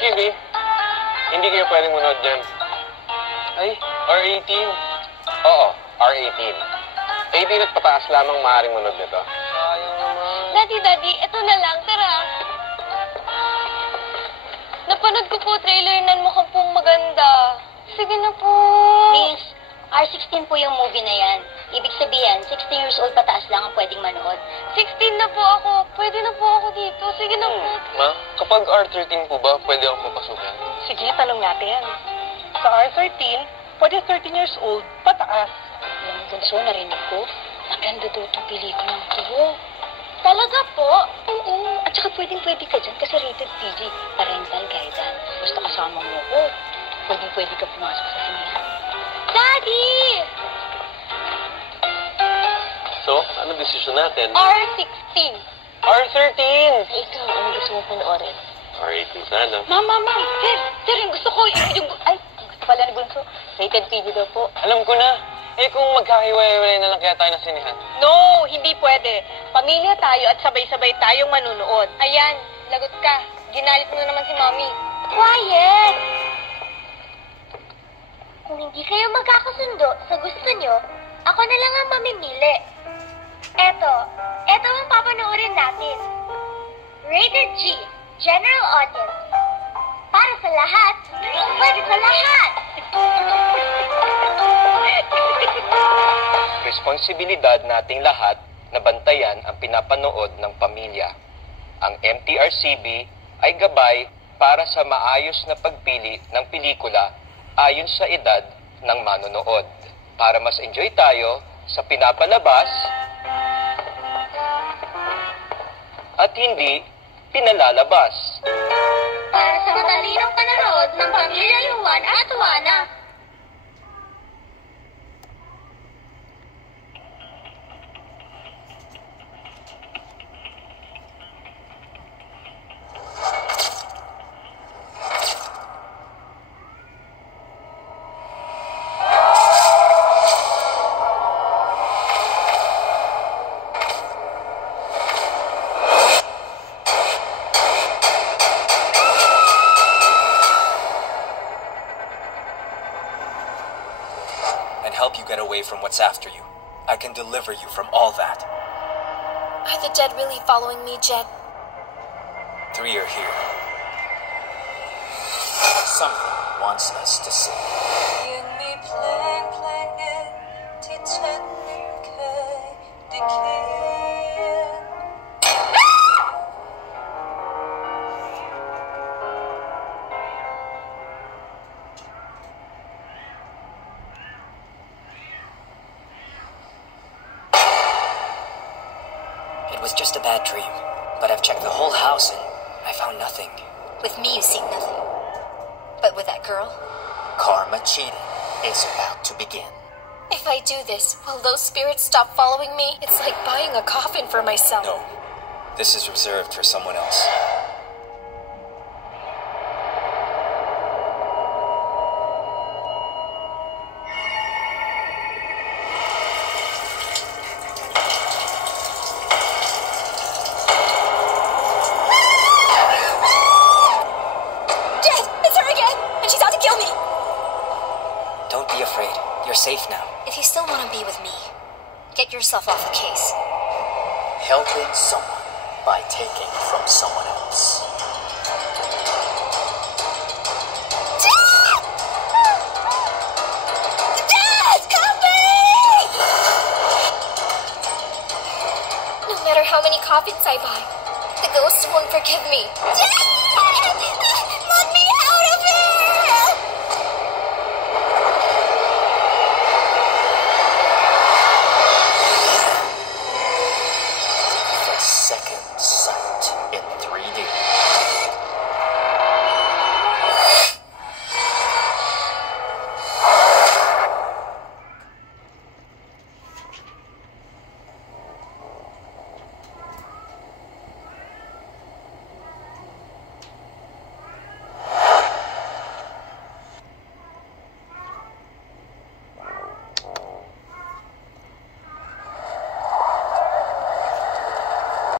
Excuse me, hindi kayo pwedeng manood dyan. Ay, R18. Oo, R18. 18 at pataas lamang maaaring manood nito. Sayang naman. Daddy, ito na lang. Tara. Napanood ko po trailer na mukhang pong maganda. Sige na po. Miss, R16 po yung movie na yan. Ibig sabihin, 16 years old pataas lang ang pwedeng manood. 16 na po ako. Pwede na po ako dito. Sige na po. Ma, kapag R13 po ba, pwede akong papasukin? Sige, tanong natin. Sa R13, pwede 13 years old, pataas. Yung bunso, narinig ko. Maganda daw itong pelikulang to. Talaga po? Oo. At saka pwedeng-pwede ka dyan kasi rated PG. Parental guidance. Basta kasama mo ko. Pwedeng-pwede ka pumasok sa sinihan. Daddy! So, ano desisyon natin? R16. R13! Ikaw, ano gusto mo panoorin? R18 sana. Mama! Sir, yung gusto ko, ay, gusto pala ni Bunso. Rated PG daw po. Alam ko na. Eh kung magkakahiwalay na lang kaya tayo ng sinihan. No, hindi pwede. Pamilya tayo at sabay-sabay tayong manunood. Ayan, lagot ka. Ginalit mo na naman si Mommy. Quiet! Kung hindi kayo magkakasundo sa gusto nyo, ako na lang ang mamimili. Eto ang papanoorin natin. Rated G, General Audience. Para sa lahat, pwede sa lahat! Responsibilidad nating lahat na bantayan ang pinapanood ng pamilya. Ang MTRCB ay gabay para sa maayos na pagpili ng pelikula ayon sa edad ng manonood. Para mas enjoy tayo sa pinapalabas at hindi pinalalabas. Para sa matalinong panonood ng Pamilya Yuan at Juana. And help you get away from what's after you. I can deliver you from all that. Are the dead really following me, Jet? 3 are here. Something wants us to sing. It was just a bad dream, but I've checked the whole house and I found nothing. With me, you see nothing. But with that girl? Karma cheating is about to begin. If I do this, will those spirits stop following me? It's like buying a coffin for myself. No, this is reserved for someone else. Don't be afraid. You're safe now. If you still want to be with me, get yourself off the case. Helping someone by taking from someone else. Dad! Help me! No matter how many coffins I buy, the ghosts won't forgive me. Dad!